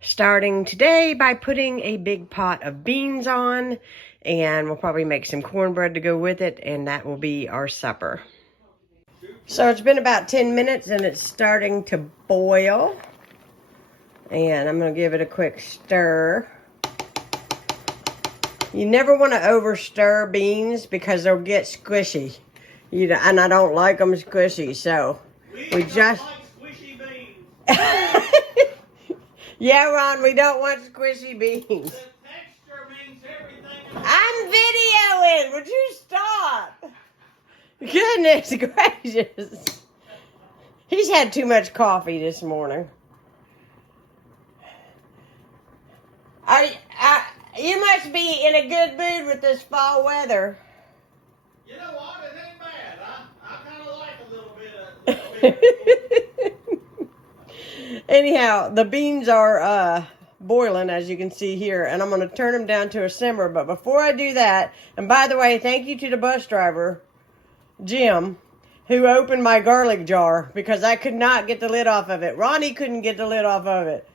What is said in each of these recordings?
Starting today by putting a big pot of beans on, and we'll probably make some cornbread to go with it, and that will be our supper. So it's been about 10 minutes and it's starting to boil, and I'm going to give it a quick stir. You never want to over stir beans because they'll get squishy. And I don't like them squishy, so we just... like squishy beans. Yeah, Ron, we don't want squishy beans. The texture means everything. I'm videoing. Would you stop? Goodness gracious. He's had too much coffee this morning. You must be in a good mood with this fall weather. You know what? It ain't bad. I kind of like a little bit of Anyhow, the beans are boiling, as you can see here, and I'm going to turn them down to a simmer. But before I do that, and by the way, thank you to the bus driver, Jim, who opened my garlic jar because I could not get the lid off of it. Ronnie couldn't get the lid off of it,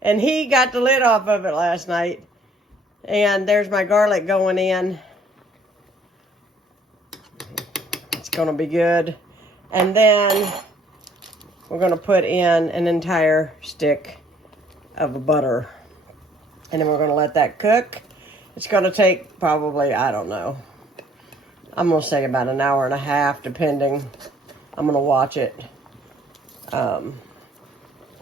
and he got the lid off of it last night. And there's my garlic going in. It's going to be good. And then we're going to put in an entire stick of butter. And then we're going to let that cook. It's going to take probably, I don't know, I'm going to say about an hour and a half, depending. I'm going to watch it. God,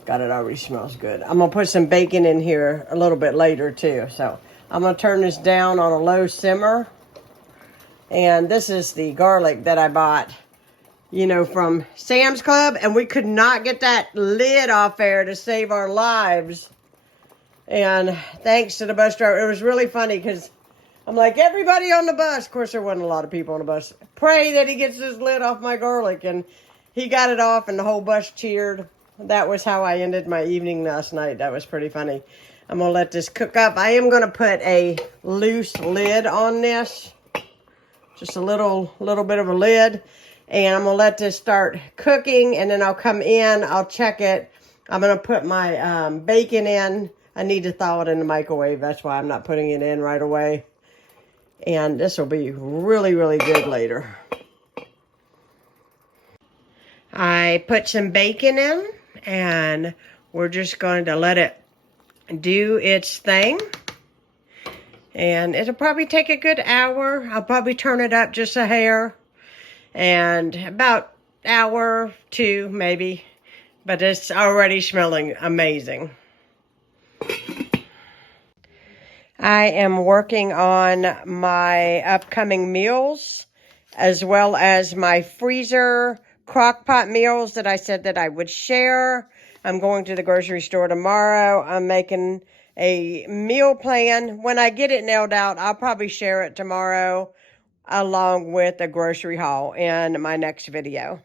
it already smells good. I'm going to put some bacon in here a little bit later, too. So I'm going to turn this down on a low simmer. And this is the garlic that I bought, you know, from Sam's Club. And we could not get that lid off there to save our lives. And thanks to the bus driver. It was really funny because I'm like, everybody on the bus. Of course, there wasn't a lot of people on the bus. Pray that he gets this lid off my garlic. And he got it off and the whole bus cheered. That was how I ended my evening last night. That was pretty funny. I'm going to let this cook up. I am going to put a loose lid on this. Just a little bit of a lid. And I'm going to let this start cooking. And then I'll come in. I'll check it. I'm going to put my bacon in. I need to thaw it in the microwave. That's why I'm not putting it in right away. And this will be really, really good later. I put some bacon in. And we're just going to let it do its thing. And it'll probably take a good hour. I'll probably turn it up just a hair. And about hour, 2 maybe. But it's already smelling amazing. I am working on my upcoming meals, as well as my freezer crock pot meals that I said that I would share. I'm going to the grocery store tomorrow. I'm making a meal plan. When I get it nailed out, I'll probably share it tomorrow along with a grocery haul in my next video.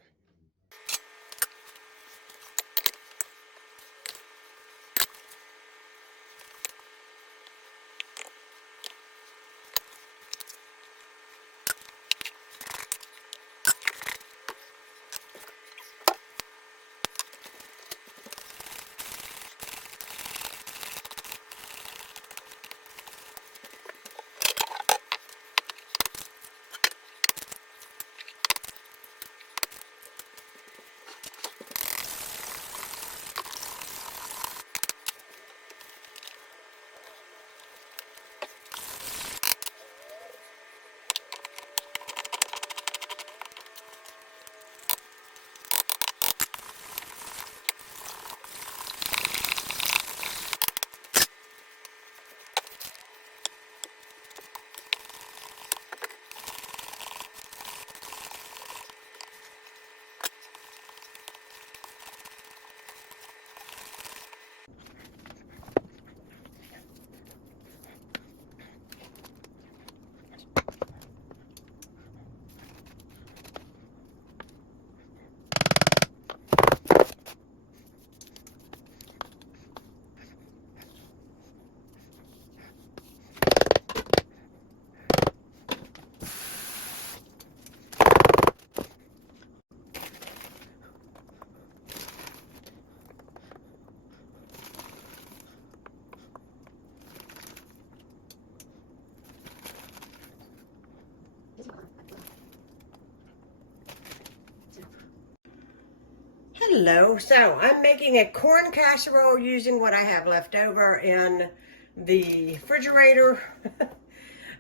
Hello. So I'm making a corn casserole using what I have left over in the refrigerator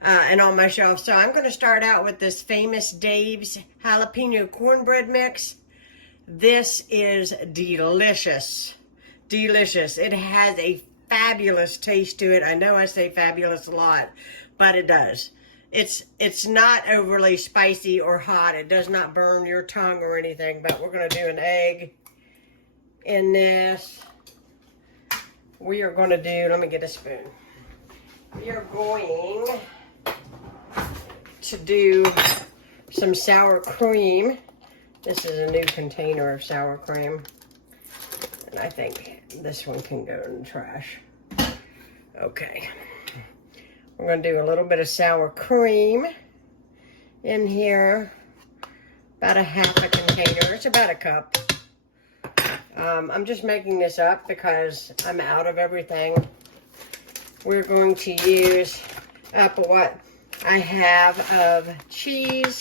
and on my shelf. So I'm going to start out with this Famous Dave's jalapeno cornbread mix. This is delicious. Delicious. It has a fabulous taste to it. I know I say fabulous a lot, but it does. It's not overly spicy or hot. It does not burn your tongue or anything, but we're going to do an egg in this. We are going to do, let me get a spoon. We are going to do some sour cream. This is a new container of sour cream. And I think this one can go in the trash. Okay. We're going to do a little bit of sour cream in here. About a half a container. It's about a cup. I'm just making this up because I'm out of everything. We're going to use up what I have of cheese.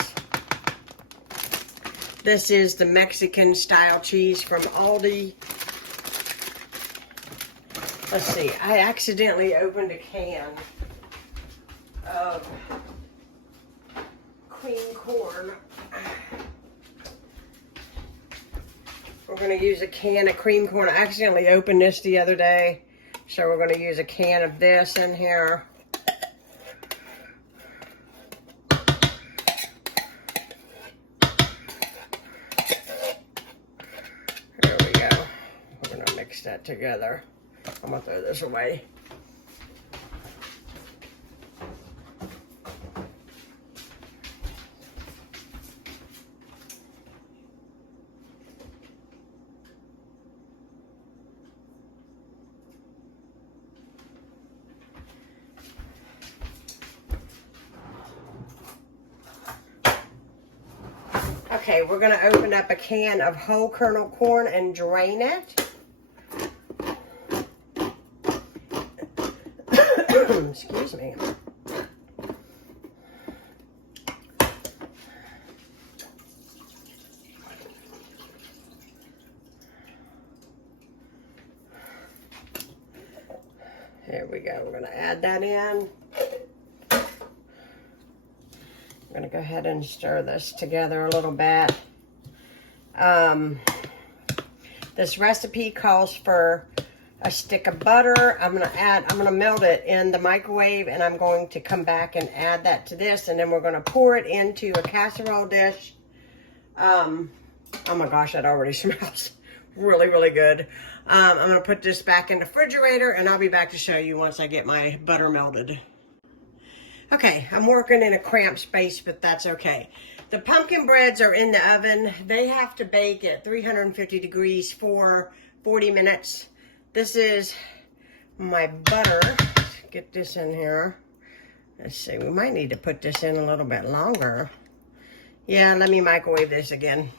This is the Mexican style cheese from Aldi. Let's see, I accidentally opened a can of cream corn. We're going to use a can of cream corn. I accidentally opened this the other day, so we're going to use a can of this in here. There we go. We're going to mix that together. I'm going to throw this away. Okay, we're going to open up a can of whole kernel corn and drain it. Excuse me. Here we go. We're going to add that in. I'm going to go ahead and stir this together a little bit. This recipe calls for a stick of butter. I'm gonna melt it in the microwave, and I'm going to come back and add that to this, and then we're gonna pour it into a casserole dish. Oh my gosh, that already smells really, really good. I'm gonna put this back in the refrigerator, and I'll be back to show you once I get my butter melted. Okay, I'm working in a cramped space, but that's okay. The pumpkin breads are in the oven. They have to bake at 350 degrees for 40 minutes. This is my butter. Let's get this in here. Let's see, we might need to put this in a little bit longer. Yeah, let me microwave this again.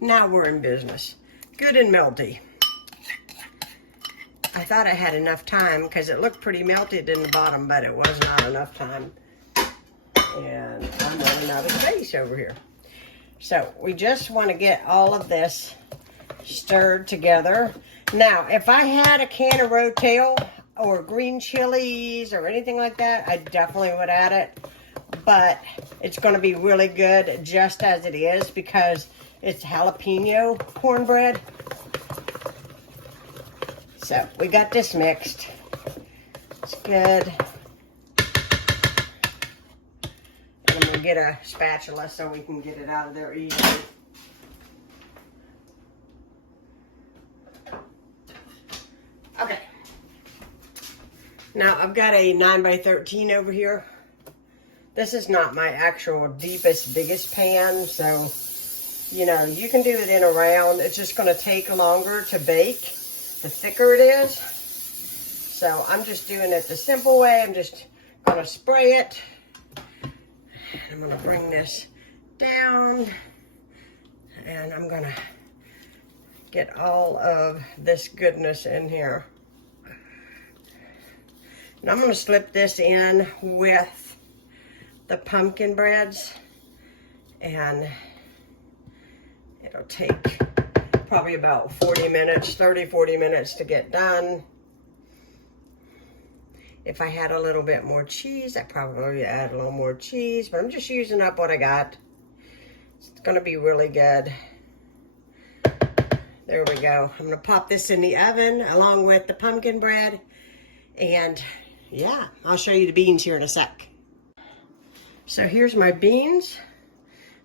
Now we're in business. Good and melty. I thought I had enough time because it looked pretty melted in the bottom, but it was not enough time. And I'm running out of space over here. So we just want to get all of this stirred together. Now, if I had a can of Rotel or green chilies or anything like that, I definitely would add it. But it's going to be really good just as it is because it's jalapeno cornbread. So we got this mixed. It's good. And I'm going to get a spatula so we can get it out of there easily. Okay. Now I've got a 9x13 over here. This is not my actual deepest, biggest pan, so, you know, you can do it in a round. It's just going to take longer to bake, the thicker it is. So I'm just doing it the simple way. I'm just going to spray it. I'm going to bring this down, and I'm going to get all of this goodness in here. And I'm going to slip this in with the pumpkin breads, and it'll take probably about 40 minutes, 30, 40 minutes to get done. If I had a little bit more cheese, I'd probably add a little more cheese, but I'm just using up what I got. It's gonna be really good. There we go. I'm gonna pop this in the oven along with the pumpkin bread. And yeah, I'll show you the beans here in a sec. So here's my beans.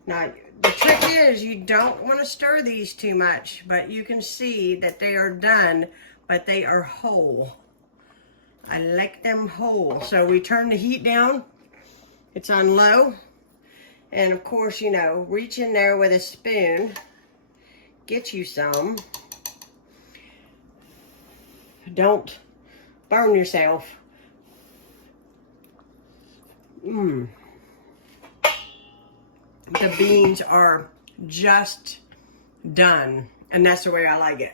Now, the trick is you don't want to stir these too much, but you can see that they are done, but they are whole. I like them whole. So we turn the heat down. It's on low. And of course, you know, reach in there with a spoon. Get you some. Don't burn yourself. The beans are just done, and that's the way I like it.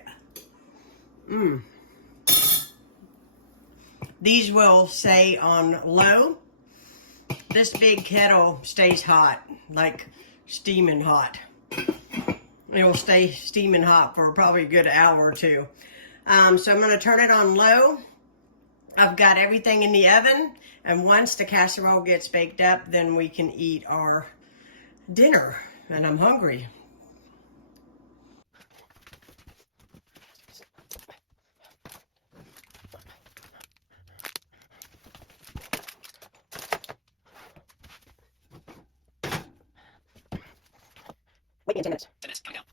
These will stay on low. This big kettle stays hot, like steaming hot. It'll stay steaming hot for probably a good hour or two. So I'm gonna turn it on low. I've got everything in the oven, and once the casserole gets baked up, then we can eat our dinner, and I'm hungry. Wait 10 minutes. 10 minutes, coming out.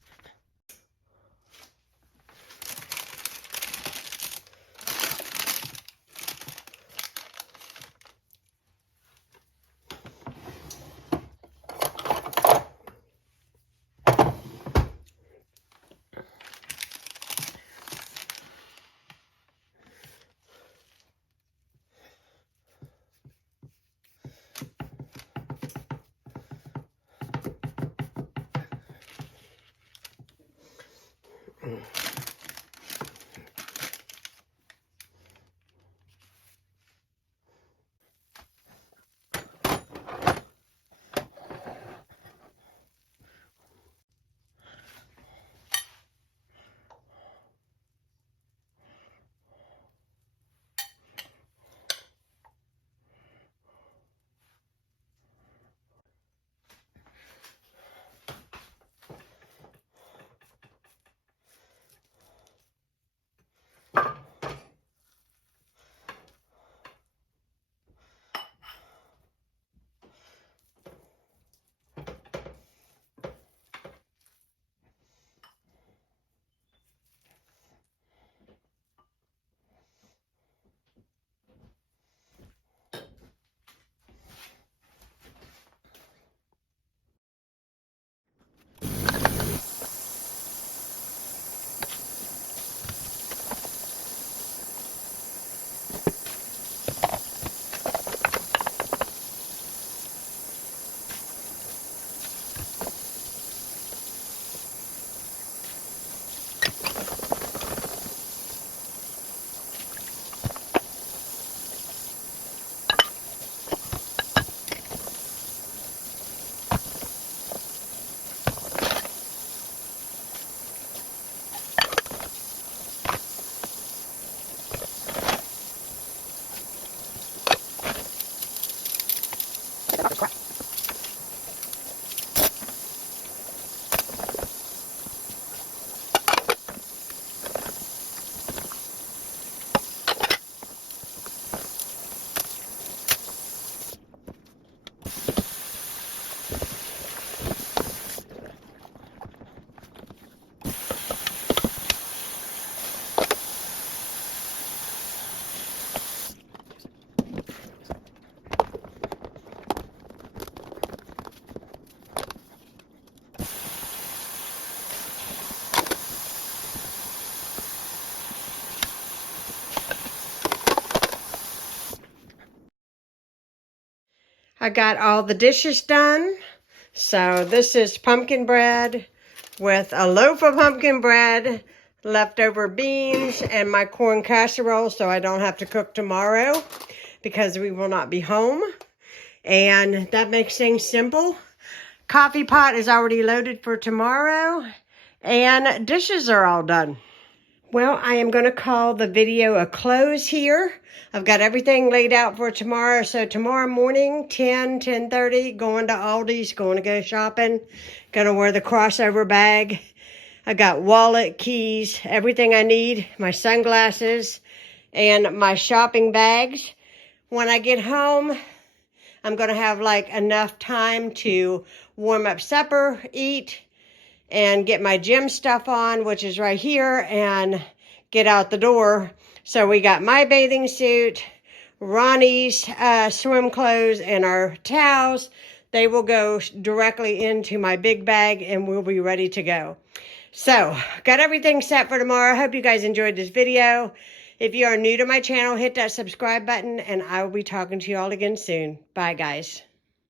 I got all the dishes done. So this is pumpkin bread with a loaf of pumpkin bread, leftover beans, and my corn casserole so I don't have to cook tomorrow because we will not be home. And that makes things simple. Coffee pot is already loaded for tomorrow. And dishes are all done. Well, I am going to call the video a close here. I've got everything laid out for tomorrow. So tomorrow morning, 10:30, going to Aldi's, going to go shopping. Going to wear the crossover bag. I got wallet, keys, everything I need, my sunglasses, and my shopping bags. When I get home, I'm going to have like enough time to warm up supper, eat, and get my gym stuff on, which is right here, and get out the door. So we got my bathing suit, Ronnie's swim clothes, and our towels. They will go directly into my big bag, and we'll be ready to go. So, got everything set for tomorrow. I hope you guys enjoyed this video. If you are new to my channel, hit that subscribe button, and I will be talking to you all again soon. Bye, guys.